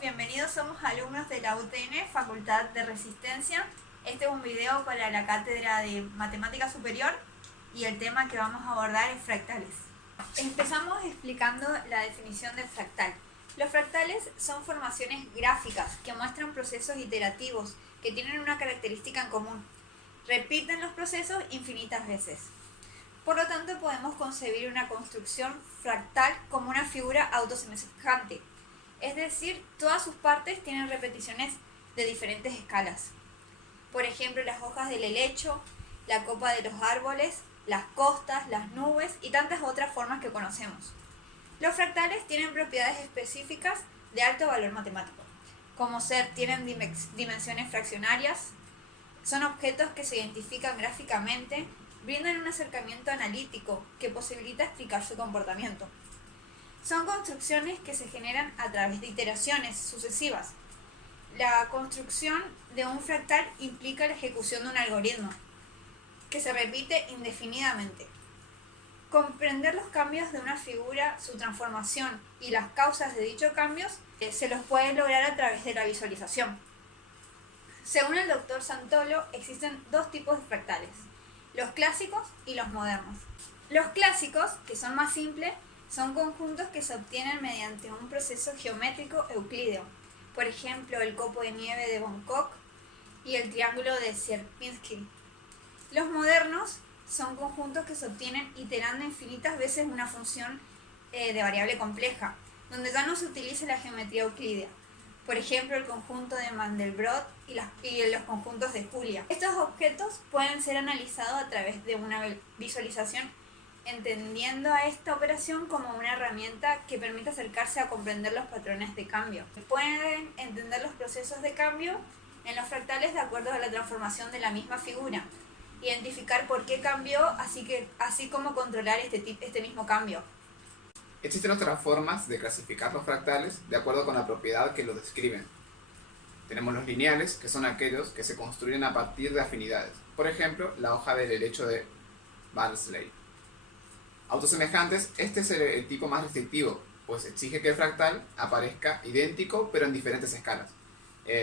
bienvenidos, somos alumnos de la UTN, Facultad de Resistencia. Este es un video para la cátedra de Matemática Superior y el tema que vamos a abordar es fractales. Empezamos explicando la definición del fractal. Los fractales son formaciones gráficas que muestran procesos iterativos que tienen una característica en común. Repiten los procesos infinitas veces. Por lo tanto, podemos concebir una construcción fractal como una figura autosemejante. Es decir, todas sus partes tienen repeticiones de diferentes escalas. Por ejemplo, las hojas del helecho, la copa de los árboles, las costas, las nubes y tantas otras formas que conocemos. Los fractales tienen propiedades específicas de alto valor matemático, como tienen dimensiones fraccionarias, son objetos que se identifican gráficamente, brindan un acercamiento analítico que posibilita explicar su comportamiento. Son construcciones que se generan a través de iteraciones sucesivas. La construcción de un fractal implica la ejecución de un algoritmo que se repite indefinidamente. Comprender los cambios de una figura, su transformación y las causas de dichos cambios se los puede lograr a través de la visualización. Según el doctor Santolo, existen dos tipos de fractales: los clásicos y los modernos. Los clásicos, que son más simples, son conjuntos que se obtienen mediante un proceso geométrico euclídeo, por ejemplo el copo de nieve de von Koch y el triángulo de Sierpinski. Los modernos son conjuntos que se obtienen iterando infinitas veces una función de variable compleja, donde ya no se utiliza la geometría euclídea, por ejemplo el conjunto de Mandelbrot y los conjuntos de Julia. Estos objetos pueden ser analizados a través de una visualización, entendiendo a esta operación como una herramienta que permite acercarse a comprender los patrones de cambio. Pueden entender los procesos de cambio en los fractales de acuerdo a la transformación de la misma figura, identificar por qué cambió, así como controlar este mismo cambio. Existen otras formas de clasificar los fractales de acuerdo con la propiedad que los describen. Tenemos los lineales, que son aquellos que se construyen a partir de afinidades. Por ejemplo, la hoja del helecho de Balsley. Autosemejantes, este es el tipo más restrictivo, pues exige que el fractal aparezca idéntico pero en diferentes escalas.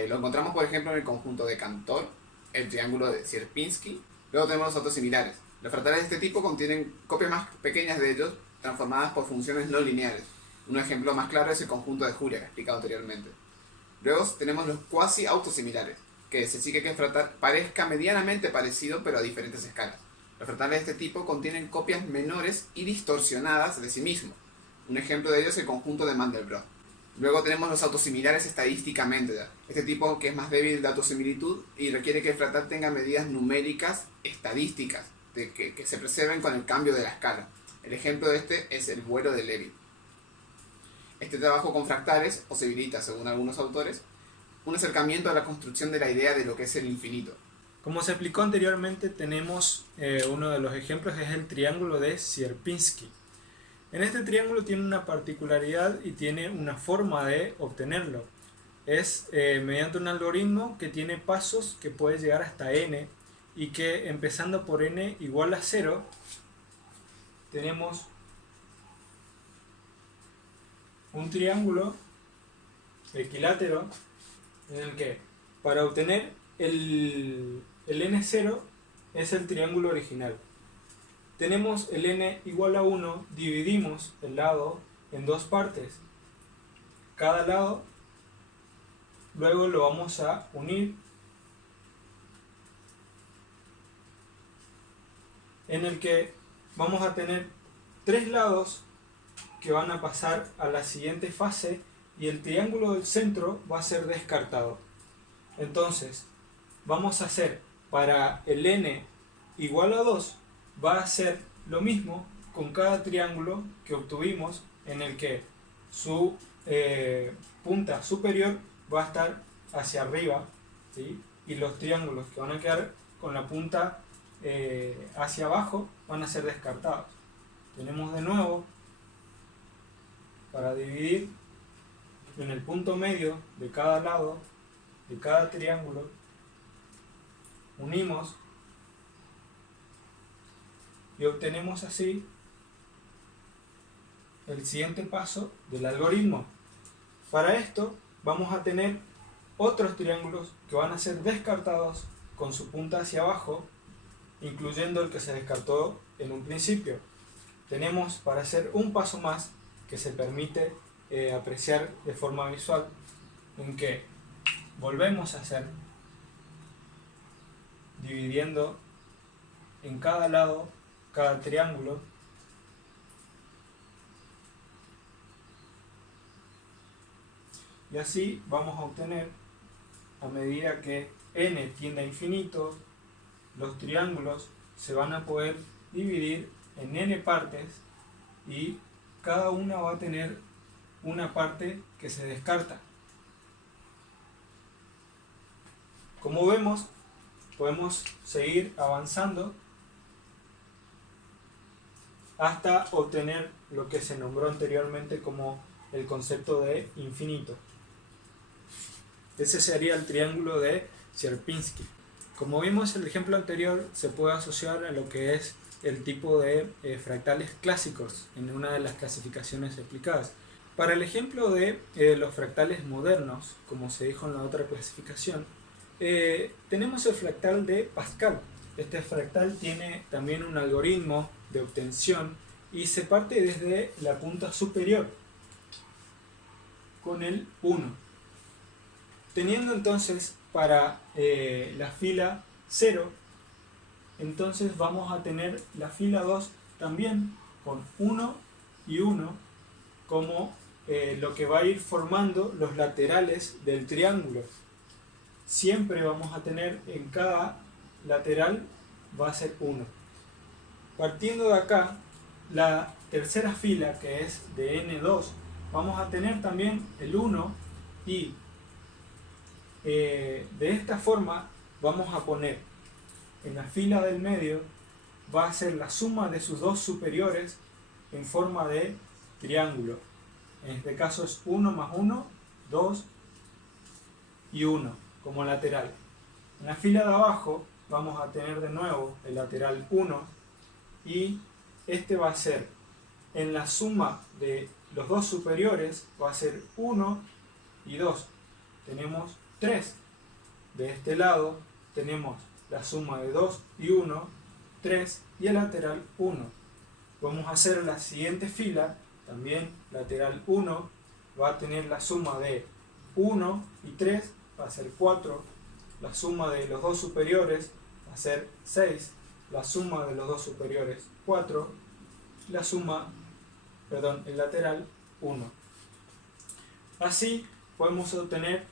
Lo encontramos por ejemplo en el conjunto de Cantor, el triángulo de Sierpinski. Luego tenemos los autosimilares. Los fractales de este tipo contienen copias más pequeñas de ellos transformadas por funciones no lineales. Un ejemplo más claro es el conjunto de Julia, que he explicado anteriormente. Luego tenemos los cuasi autosimilares, que se exige que el fractal parezca medianamente parecido pero a diferentes escalas. Los fractales de este tipo contienen copias menores y distorsionadas de sí mismos. Un ejemplo de ello es el conjunto de Mandelbrot. Luego tenemos los autosimilares estadísticamente. Este tipo que es más débil de autosimilitud y requiere que el fractal tenga medidas numéricas estadísticas que se preserven con el cambio de la escala. El ejemplo de este es el vuelo de Leavitt. Este trabajo con fractales posibilita, según algunos autores, un acercamiento a la construcción de la idea de lo que es el infinito. Como se explicó anteriormente, tenemos uno de los ejemplos, es el triángulo de Sierpinski. En este triángulo tiene una particularidad y tiene una forma de obtenerlo. Es mediante un algoritmo que tiene pasos que puede llegar hasta n, y que empezando por n igual a 0, tenemos un triángulo equilátero en el que para obtener el n0 es el triángulo original. Tenemos el n igual a 1, dividimos el lado en dos partes. Cada lado luego lo vamos a unir, en el que vamos a tener tres lados que van a pasar a la siguiente fase y el triángulo del centro va a ser descartado. Entonces, vamos a hacer para el n igual a 2, va a ser lo mismo con cada triángulo que obtuvimos, en el que su punta superior va a estar hacia arriba, ¿sí? Y los triángulos que van a quedar con la punta hacia abajo van a ser descartados. Tenemos de nuevo, para dividir, en el punto medio de cada lado de cada triángulo, unimos y obtenemos así el siguiente paso del algoritmo. Para esto vamos a tener otros triángulos que van a ser descartados con su punta hacia abajo, incluyendo el que se descartó en un principio. Tenemos para hacer un paso más que se permite apreciar de forma visual, en que volvemos a hacer dividiendo en cada lado cada triángulo, y así vamos a obtener, a medida que n tiende a infinito, los triángulos se van a poder dividir en n partes y cada una va a tener una parte que se descarta. Como vemos, podemos seguir avanzando hasta obtener lo que se nombró anteriormente como el concepto de infinito. Ese sería el triángulo de Sierpinski. Como vimos en el ejemplo anterior, se puede asociar a lo que es el tipo de fractales clásicos en una de las clasificaciones explicadas. Para el ejemplo de los fractales modernos, como se dijo en la otra clasificación, tenemos el fractal de Pascal. Este fractal tiene también un algoritmo de obtención y se parte desde la punta superior con el 1. Teniendo entonces para la fila 0, entonces vamos a tener la fila 2 también con 1 y 1 como lo que va a ir formando los laterales del triángulo. Siempre vamos a tener en cada lateral va a ser 1. Partiendo de acá, la tercera fila, que es de n2, vamos a tener también el 1 y de esta forma vamos a poner en la fila del medio, va a ser la suma de sus dos superiores en forma de triángulo. En este caso es 1 más 1, 2 y 1 como lateral. En la fila de abajo vamos a tener de nuevo el lateral 1 y este va a ser en la suma de los dos superiores, va a ser 1 y 2. Tenemos 3. De este lado tenemos la suma de 2 y 1, 3 y el lateral 1. Vamos a hacer la siguiente fila, también lateral 1, va a tener la suma de 1 y 3, va a ser 4, la suma de los dos superiores va a ser 6, la suma de los dos superiores 4, el lateral 1. Así podemos obtener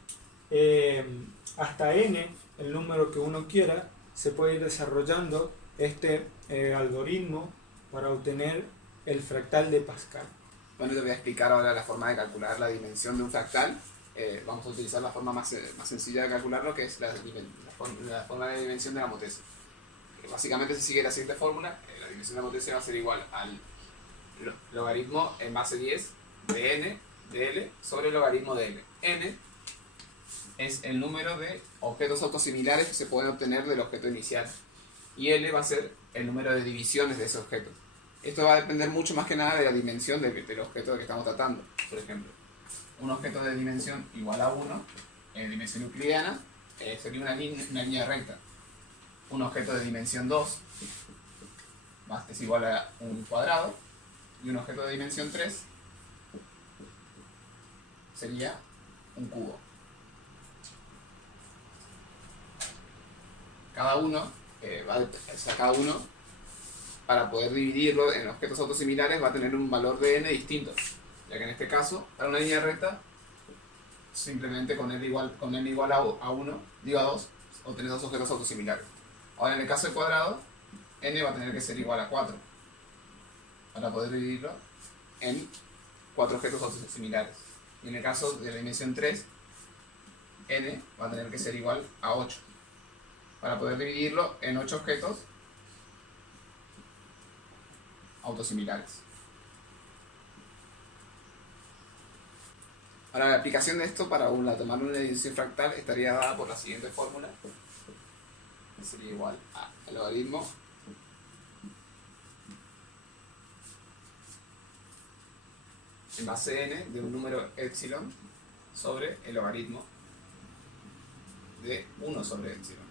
hasta n, el número que uno quiera. Se puede ir desarrollando este algoritmo para obtener el fractal de Pascal. Bueno, te voy a explicar ahora la forma de calcular la dimensión de un fractal. Vamos a utilizar la forma más sencilla de calcularlo, que es la forma de dimensión de la Motesia. Básicamente se sigue la siguiente fórmula. La dimensión de la Motesia va a ser igual al logaritmo en base 10 de n de L sobre el logaritmo de L. N es el número de objetos autosimilares que se pueden obtener del objeto inicial y L va a ser el número de divisiones de ese objeto. Esto va a depender mucho más que nada de la dimensión del objeto que estamos tratando. Por ejemplo, un objeto de dimensión igual a 1, en dimensión euclidiana, sería una línea recta. Un objeto de dimensión 2 es igual a un cuadrado, y un objeto de dimensión 3 sería un cubo. Cada uno, para poder dividirlo en objetos autosimilares, va a tener un valor de n distinto, ya que en este caso, para una línea recta, simplemente con n igual a 1, digo a 2, obtenés dos objetos autosimilares. Ahora en el caso del cuadrado, n va a tener que ser igual a 4, para poder dividirlo en 4 objetos autosimilares. Y en el caso de la dimensión 3, n va a tener que ser igual a 8, para poder dividirlo en 8 objetos autosimilares. Ahora la aplicación de esto para tomar una dimensión fractal estaría dada por la siguiente fórmula, que sería igual al logaritmo en base n de un número epsilon sobre el logaritmo de 1 sobre epsilon,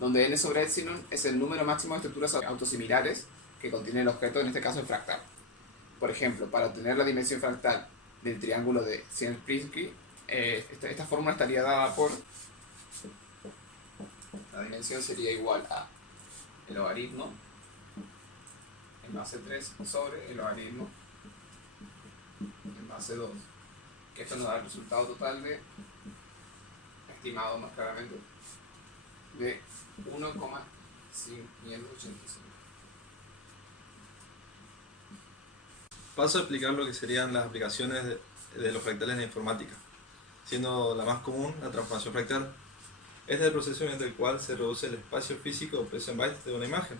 donde n sobre epsilon es el número máximo de estructuras autosimilares que contiene el objeto, en este caso el fractal. Por ejemplo, para obtener la dimensión fractal del triángulo de Sierpinski, esta fórmula estaría dada por la dimensión sería igual a el logaritmo en base 3 sobre el logaritmo en base 2, que esto nos da el resultado total de, estimado más claramente, de 1,585. Paso a explicar lo que serían las aplicaciones de los fractales en la informática, siendo la más común la transformación fractal. Este es el proceso mediante el cual se reduce el espacio físico expreso en bytes de una imagen.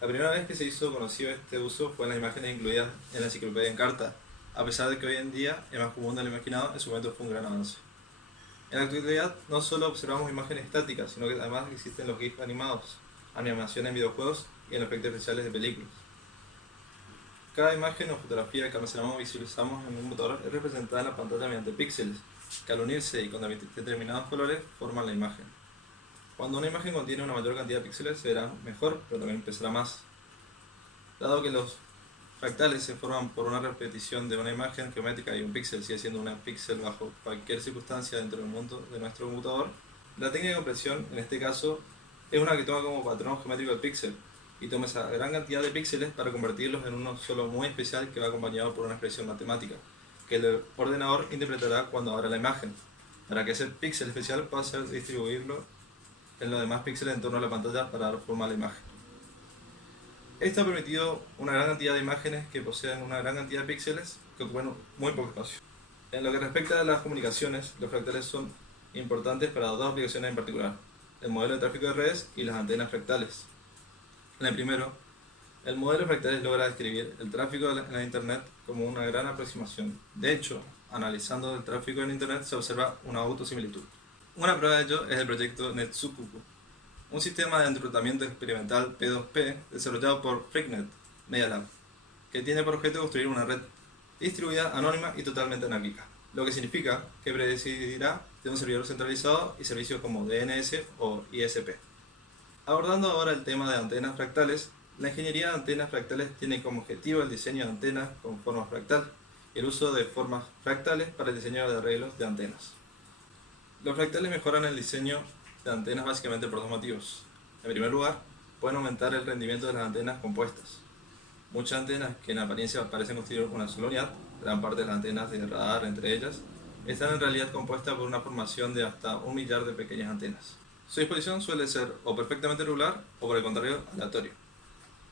La primera vez que se hizo conocido este uso fue en las imágenes incluidas en la enciclopedia Encarta, a pesar de que hoy en día es más común de lo imaginado, en su momento fue un gran avance. En la actualidad no solo observamos imágenes estáticas, sino que además existen los GIF animados, animaciones en videojuegos y en efectos especiales de películas. Cada imagen o fotografía que almacenamos o visualizamos en un computador es representada en la pantalla mediante píxeles, que al unirse y con determinados colores forman la imagen. Cuando una imagen contiene una mayor cantidad de píxeles se verá mejor, pero también pesará más. Dado que los fractales se forman por una repetición de una imagen geométrica y un píxel sigue siendo un píxel bajo cualquier circunstancia dentro del mundo de nuestro computador, la técnica de compresión, en este caso, es una que toma como patrón geométrico el píxel y toma esa gran cantidad de píxeles para convertirlos en uno solo muy especial que va acompañado por una expresión matemática, que el ordenador interpretará cuando abra la imagen, para que ese píxel especial pase a distribuirlo en los demás píxeles en torno a la pantalla para dar forma a la imagen. Esto ha permitido una gran cantidad de imágenes que poseen una gran cantidad de píxeles que ocupan muy poco espacio. En lo que respecta a las comunicaciones, los fractales son importantes para dos aplicaciones en particular: el modelo de tráfico de redes y las antenas fractales. En el primero, el modelo de fractales logra describir el tráfico en la Internet como una gran aproximación. De hecho, analizando el tráfico en Internet se observa una autosimilitud. Una prueba de ello es el proyecto Netsukuku, un sistema de enrutamiento experimental P2P desarrollado por Freaknet Media Lab, que tiene por objeto construir una red distribuida, anónima y totalmente anárquica, lo que significa que presidirá de un servidor centralizado y servicios como DNS o ISP. Abordando ahora el tema de antenas fractales, la ingeniería de antenas fractales tiene como objetivo el diseño de antenas con forma fractal y el uso de formas fractales para el diseño de arreglos de antenas. Los fractales mejoran el diseño de antenas básicamente por dos motivos. En primer lugar, pueden aumentar el rendimiento de las antenas compuestas. Muchas antenas que en apariencia parecen constituir una sola unidad, gran parte de las antenas de radar entre ellas, están en realidad compuestas por una formación de hasta 1 millar de pequeñas antenas. Su disposición suele ser o perfectamente regular o por el contrario aleatorio.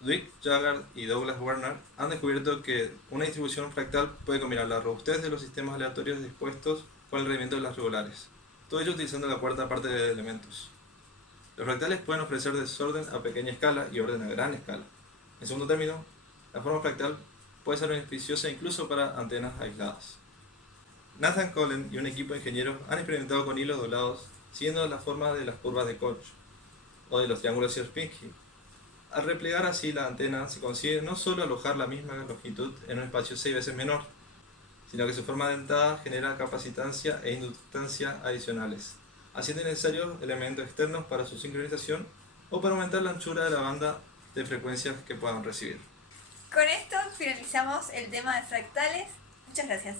Dwight Jaggard y Douglas Werner han descubierto que una distribución fractal puede combinar la robustez de los sistemas aleatorios dispuestos con el rendimiento de las regulares, todo ello utilizando la cuarta parte de elementos. Los fractales pueden ofrecer desorden a pequeña escala y orden a gran escala. En segundo término, la forma fractal puede ser beneficiosa incluso para antenas aisladas. Nathan Cullen y un equipo de ingenieros han experimentado con hilos doblados siguiendo la forma de las curvas de Koch o de los triángulos Sierpinski. Al replegar así la antena se consigue no solo alojar la misma longitud en un espacio 6 veces menor, sino que su forma dentada genera capacitancia e inductancia adicionales, haciendo innecesarios elementos externos para su sincronización o para aumentar la anchura de la banda de frecuencias que puedan recibir. Con esto finalizamos el tema de fractales. Muchas gracias.